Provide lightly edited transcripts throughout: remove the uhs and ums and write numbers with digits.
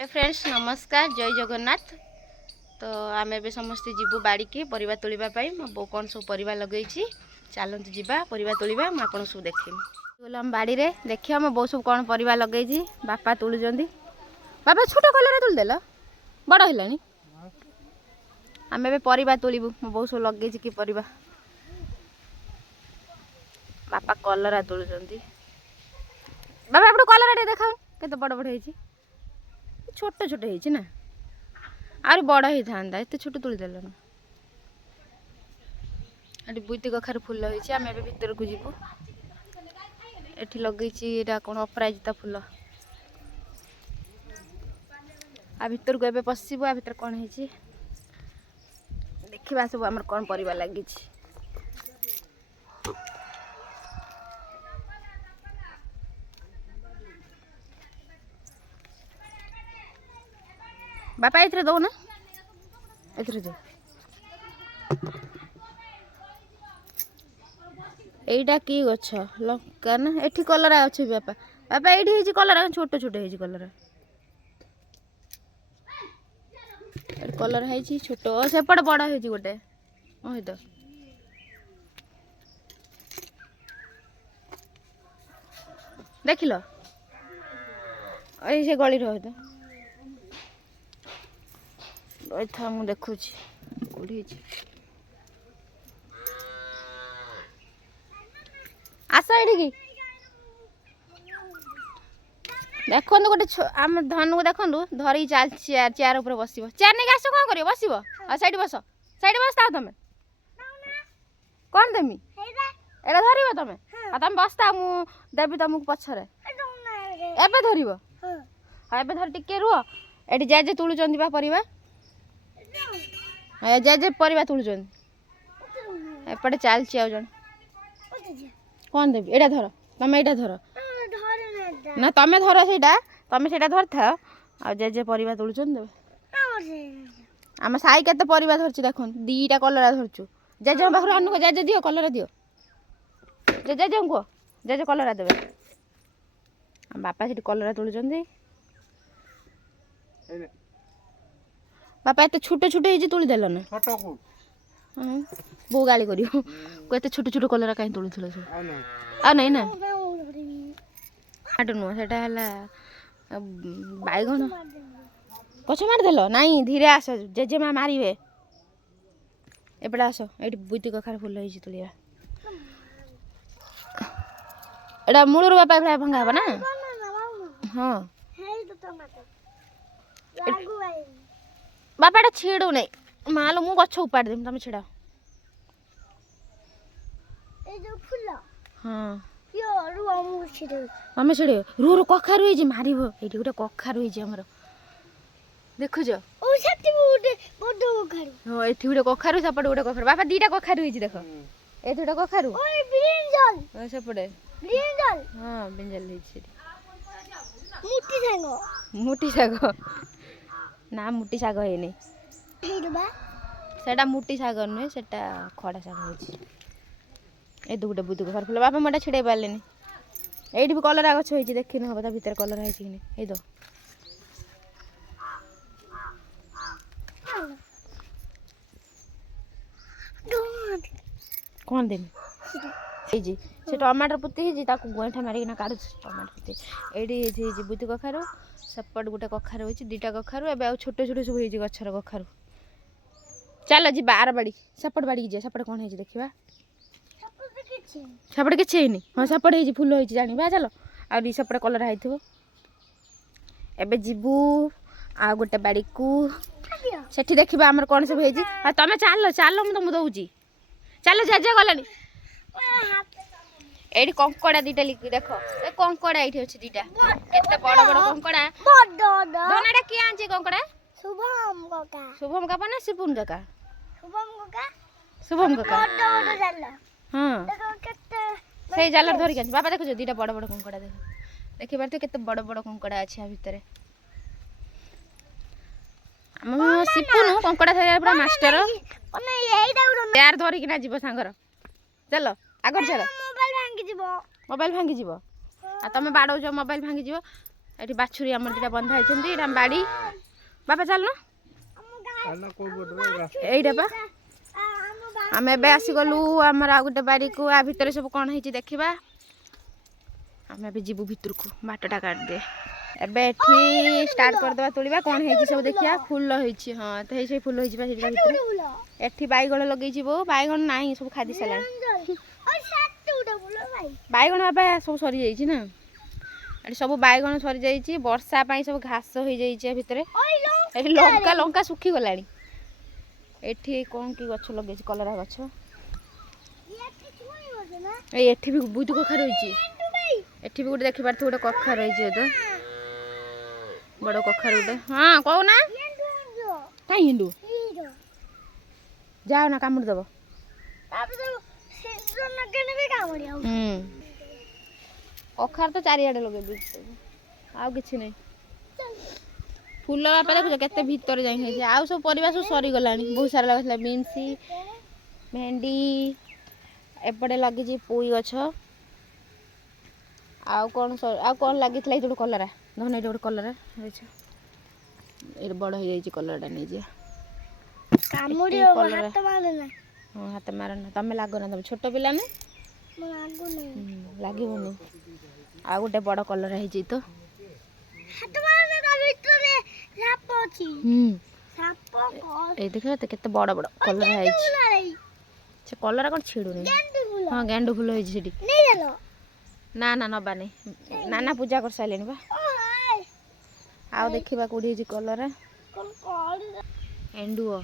Friends नमस्कार जय जगन्नाथ। तो आम ए समस्ते जीवु बाड़ी की परिवा तोलिबा मो बो कौन सब परिवा लगे चलतु जीवा परिवा तोलिबा मु आपन सब देखिमी आम बाड़ी रे देखिए मो बो सब कौन परिवा लगे बापा तुलुचंदी। बापा छोट कलर तुलिदेल बड़ है आम ए परिवा तोलिबु मो बो सब लगे कि परिवा बापा कलरा तुलुचंदी। बाबा आप कलरा देखा केते बड़ बड़ है छोट छोट है ना आर बड़ ही था एत छोट तुलीदेल ना ये बुईती कखार फुल होती आम ए भर को जीवु ये लगे कौन अपराजिता फुल आ भर को एबे पशिबु आ भर कौन है देखा सब आम कौन परिवा लगी बापा ये दो ना ये दो एटा कि गछ लंका ना एठी कलरा अच्छे बापा बापा ये कलरा छोट छोट है कलरा कलर है छोट सेपट बड़ है गोटे हाँ तो देख लो से गली रही तो रही था मुझे देखुची कोड़ी आस ये देखो गोटे आम धन को देखो धरी चल चेयर उपर बस चेयर नहीं आस कौन कर बस सैड बस था तुम कौन देमी एटा धर तुम तुम बसता मुझे तुमको पछरे एबे धर एबे धर टिके रुह ये जे तुलुचंदी परिवा जे परिवा तुलुचंदी एपटे चलची आ जन कौन देवी एटा धर तुम एटा धर ना तमें धर से तुम से धर था आ जे परिवा तुलुचंदी देवे आम साई केते परिवा धरछु देखो दीटा कलरा धरछु जे पाखु आनु जे दियो कलरा दियो जे को जे कलरा देवे बापा से कलरा तुलुचंदी बापा एत छोट छोट है तुलीदेल ना बो गाली कर छोट छोट कलर कहीं तुलुल आ नहीं ना नुह से बैगन गछ मारिदेल नाई धीरे आस जेजेमा मारे एपटे आस ये बुईती कखार फुल हो तुलिया एटा मूलर बापा भाई भंगा हे ना हाँ बापा एटा छिड़ू नहीं मालो मु गछ उपाड़ देम तुम छिड़ा हाँ आम छिड़े रू रू कखार हो मार ये गोटे कखार होमर देखुच हाँ ये गोटे कखार सेपटे गोटे कखार बापा दीटा कखार हो देख ये दुटा कखार सेपटे हाँ बिंजल मुठी शाग ना मुठी शाग है सेटा मुठी शाग नुहे से खड़ा शाग हो ये गोटे बुद्ध कखार फुल बापा मोटा छिड़े पारे ये भी कलरा गछ हो देखी हम ता भर कलर है कि दो कौन देमी से टमाटर पुती गोइठा मारिक काढ़ टमाटर पुती ये बुद्ध कखार सेपट गोटे कखार हो दीटा कखार ए छोट छोट सब हो गचर कखार चल जी आर बाड़ी सेपट बाड़ी जाए सेपट कौन है देखा सेपटे किसी है हाँ सेपटे फुल हो जाना चलो आ सेपटे कलर है एबे जीवु आ गोटे बाड़ी को सेठी देखा आमर कौन सब है तुम चल चल मुझे तुमको दौची चल जे गला ये कंकड़ा दीटा देख ए कंकड़ा ये अच्छे दीटा केते बड़ बड़ कंकड़ा दोनाटा किए आंचे कंकड़ा शुभम का ना शिपुन का शुभम का हाँ से जाल धरिक बापा देखो दीटा बड़ बड़ कंकड़ा देख देखी पारे केते बड़ बड़ कंकड़ा अच्छे भितर शिपुन कंकड़ा धरिया पूरा मास्टर यार धरिकिना जीव सांगर चलो आगर चल मोबाइल भांगी जीव आ तुम बाड़ौच मोबाइल भांगी जीव ଏଠି ବାଛୁରୀ ଆମର ଦିଟା ବନ୍ଧା ହେଇଛନ୍ତି ଏଇଟା ବାଡ଼ି ବାପା ଚାଲୁନ ଏଇଟା ପା ଆମେ ଏବେ ଆସିଗଲୁ ଆମର ଆଉ ଗୋଟେ ବାଡ଼ିକୁ ଆ ଭିତରେ ସବୁ କ'ଣ ହେଇଛି ଦେଖିବା ଆମେ ଏବେ ଯିବୁ ଭିତରକୁ ବାଟଟା କାଟିଦିଏ ଏବେ ଏଠି ଷ୍ଟାର୍ଟ କରିଦେବା ତୋଳିବା କ'ଣ ହେଇଛି ସବୁ ଦେଖିବା ଫୁଲ ହେଇଛି ହଁ ତ ହେଇ ସେଇ ଫୁଲ ହେଇଛି ବା ସେଇଟା ଭିତରେ ଏଠି ବାଇଗଣ ଲଗେଇଛି ବୋଉ ବାଇଗଣ ନାହିଁ ସବୁ ଖାଦି ସାରିଲାଣି ବାଇଗଣ ବାପା ସବୁ ସରିଯାଇଛି ନା ଏଠି ସବୁ ବାଇଗଣ ସରିଯାଇଛି ବର୍ଷା ପାଇଁ ସବୁ ଘାସ ହେଇଯାଇଛି ଭିତରେ ଏଠି ଲଙ୍କା ଲଙ୍କା ଶୁଖିଗଲାଣି ଏଠି କ'ଣ କି ଗଛ ଲଗେଇଛି କଲରା ଗଛ ଏଇ ଏଠି ବି ବହୁତ କଖାରୁ ହେଇଛି ଏଠି ବି ଗୋଟେ ଦେଖିପାରୁଥିବ ଗୋଟେ କଖାରୁ ହେଇଛି ତ ବଡ଼ କଖାରୁ ଗୋଟେ ହଁ କହୁନା କାଇଁ ହିଣ୍ଡୁ ଯାଅ ନା କାମୁଡ଼ି ଦେବ କଖାରୁ ତ ଚାରିଆଡ଼େ ଲଗେଇ ଦେଇଛି ଆଉ କିଛି ନାହିଁ ଫୁଲ ବାପା ଦେଖୁଛ କେତେ ଭିତରେ ଯାଇ ହେଇଛି ଆଉ ସବୁ ପରିବା ସବୁ ସରିଗଲାଣି ବହୁତ ସାରା ଲଗାଇଥିଲା ବିନ୍ସ ଭେଣ୍ଡି ଏପଟେ ଲାଗିଛି ପୋଇ ଗଛ ଆଉ କ'ଣ ଲାଗିଥିଲା ଏଇଠି ଗୋଟେ କଲରା ଧନ ଏଇଠି ଗୋଟେ କଲରା ହେଇଛି ଏଇଠି ବଡ଼ ହେଇଯାଇଛି କଲରାଟା ନେଇଯିବା ହଁ ହାତ ମାରନା ତମେ ଲାଗନା ତମେ ଛୋଟ ପିଲା ନା ଲାଗିବନି ଆଉ ଗୋଟେ ବଡ଼ କଲରା ହେଇଛି ତ ଏଇ ଦେଖିବ ତ କେତେ ବଡ଼ ବଡ଼ କଲରା ହେଇଛି ସେ କଲରା କ'ଣ ଛିଡ଼ୁନି ହଁ ଗେଣ୍ଡୁ ଫୁଲ ହେଇଛି ସେଠି ନା ନା ନବା ନାଇଁ ନାନା ପୂଜା କରିସାରିଲେଣି ବା ଆଉ ଦେଖିବା କୋଉଠି ହେଇଛି କଲରା ଏଣ୍ଡୁଅ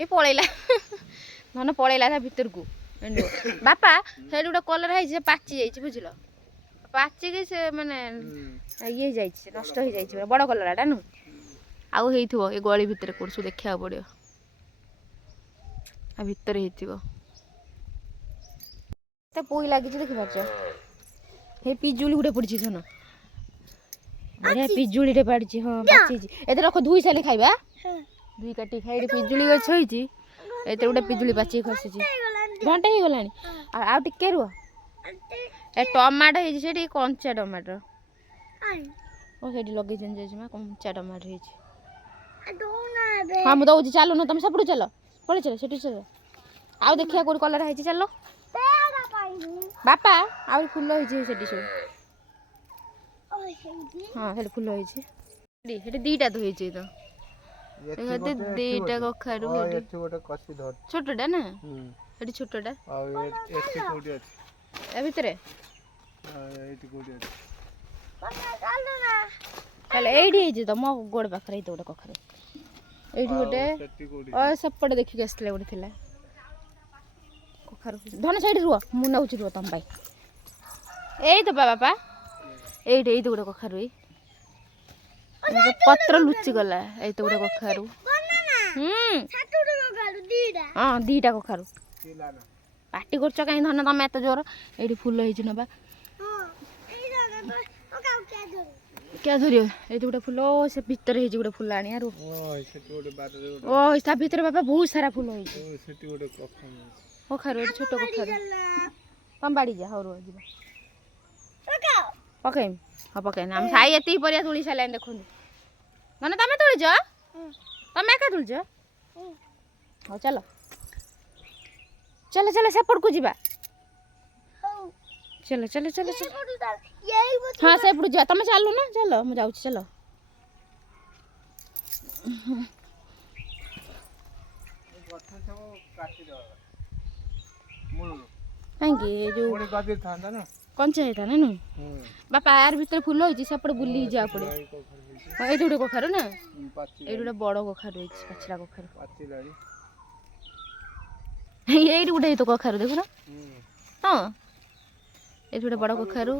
ଏ ପଳେଇଲା ଧନ ପଳେଇଲା ତା ଭିତରକୁ ଏଣ୍ଡୁଅ ବାପା ସେଇଠି ଗୋଟେ କଲରା ହେଇଛି ସେ ପାଚି ଯାଇଛି ବୁଝିଲ ପାଚିକି ସେ ମାନେ ଇଏ ହେଇଯାଇଛି ସେ ନଷ୍ଟ ହେଇଯାଇଛି ବଡ଼ କଲରାଟା ନୁ ଆଉ ହେଇଥିବ ଏ ଗଳି ଭିତରେ କୋଉଠି ସବୁ ଦେଖିବାକୁ ପଡ଼ିବ ଆ ଭିତରେ ହେଇଥିବ ଏତେ ପୋଇ ଲାଗିଛି ଦେଖିପାରୁଛ ହେ ପିଜୁଳି ଗୋଟେ ପଡ଼ିଛି ଧନ ବଢ଼ିଆ ପିଜୁଳିଟେ ପାଡ଼ିଛି ହଁ ପାଚିଛି ଏତେ ରଖ ଧୋଇ ସାରିଲେ ଖାଇବା ଧୋଇ କାଟି ଖାଇ ଏଠି ପିଜୁଳି ଗଛ ହେଇଛି ଏଥିରେ ଗୋଟେ ପିଜୁଳି ପାଚିକି ଖସିଛି ଘଣ୍ଟେ ହେଇଗଲାଣି ଆଉ ଟିକେ ରୁହ ଏ ଟମାଟୋ ହେଇଛି ସେଠି କଞ୍ଚା ଟମାଟୋ ଓ ସେଇଠି ଲଗେଇଛନ୍ତି ଜେଜେମା କଞ୍ଚା ଟମାଟୋ ହେଇଛି ହଁ ମୁଁ ଦଉଛି ଚାଲୁନ ତମେ ସେପଟୁ ଚାଲ ପଳେଇ ଚାଲ ସେଠି ଚାଲ ଆଉ ଦେଖିବା କୋଉଠି କଲରା ହେଇଛି ଚାଲ ବାପା ଆହୁରି ଫୁଲ ହେଇଛି ସେଠି ସବୁ ହଁ ସେଠି ଫୁଲ ହେଇଛି ସେଠି ଦିଟା ତ ହେଇଛି ତ ଦିଟା କଖାରୁ ଛୋଟଟା ନା ସେଠି ଛୋଟଟା ଏ ଭିତରେ ତାହେଲେ ଏଇଠି ହେଇଛି ତ ମୋ ଗୋଡ଼ ପାଖରେ ହେଇଛି ଗୋଟେ କଖାରୁ ଏଇଠି ଗୋଟେ ସେପଟେ ଦେଖିକି ଆସିଥିଲେ ଗୋଟେ ଥିଲା କଖାରୁ ଧନ ସେଇଠି ରୁହ ମୁଁ ନେଉଛି ରୁହ ତମ ପାଇଁ ଏଇ ତ ବାପା ଏଇଠି ଏଇ ତ ଗୋଟେ କଖାରୁ ଏଇ ପତ୍ର ଲୁଚି ଗଲା ଏଇ ତ ଗୋଟେ କଖାରୁ ହଁ ଦିଟା କଖାରୁ ପାଟି କରୁଛ କାହିଁ ଧନ ତମେ ଏତେ ଜୋର ଏଇଠି ଫୁଲ ହେଇଛି ନବା क्या धरियो ये गोटे फुल से भितर ହେଇଛି ଗୋଟେ ଫୁଲ ଆଣିଆ ରୁ ଓ ତା ଭିତରେ ବାପା ବହୁତ ସାରା ଫୁଲ ହେଇଛି କଖାରୁ ଏଠି ଛୋଟ କଖାରୁ ତମ ବାଡ଼ି ଯା ହଉ ରୁହ ଯିବା ପକେଇମି ହଁ ପକେଇନି ଆମ ସାଇ ଏତିକି ପରିବା ତୁଳି ସାରିଲାଣି ଦେଖନ୍ତୁ ମାନେ ତମେ ତୁଳିଛ ତମେ ଏକା ତୁଳିଛ ହଉ ଚାଲ ଚାଲ ଚାଲ ସେପଟକୁ ଯିବା चलो चलो चलो चलो हाँ से पड़ जा तुम चलो ना चलो मैं जाऊँ चलो कंचा होता ना नु बापा यार भीतर फुल होई सेपटे बुली जा पड़े ये गोटे कखारू ना ये गोटे बड़ कखारू पाचिला कखारू ये गोटे तो कखारू देखो ना हाँ ये गोटे बड़ कखारू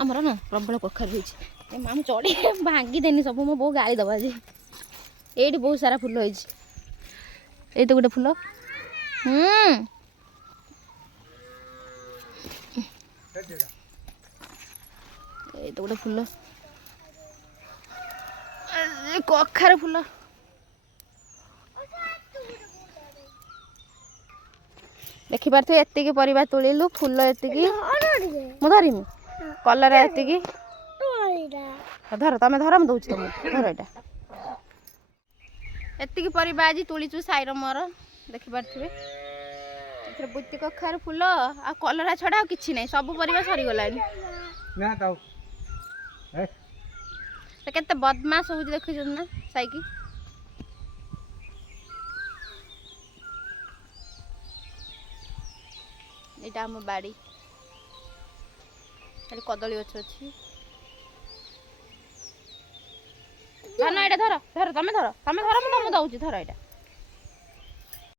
आमर ना प्रबल कखारू होती मामू चढ़ी भांगी देनी सब मो बो गाड़ी दबा आज ये बहुत सारा फुल होती ये तो गोटे फुल ये तो गोटे फुल कखारू फुल देखी पारे एतिकी परिबा तुलिलु फुल एतिकी मु धरिमु कलरा एतिकी धर तुम धर मुझे दूसरी तुम धर यहाँ एतिक परिबा आज तुलीचु साईर मोर देखिपे एथर बुत्ती कखार फूल आ कलरा छड़ा किछि नै सब परिबा सरी गलानी ना ताऊ ए से केते बदमाश हो देखि ना साईकी एटा हम बाड़ी खाली कदली गछ अछि धर ना एटा धर धर तुम धर तुम धर मु तुम दउची धर एटा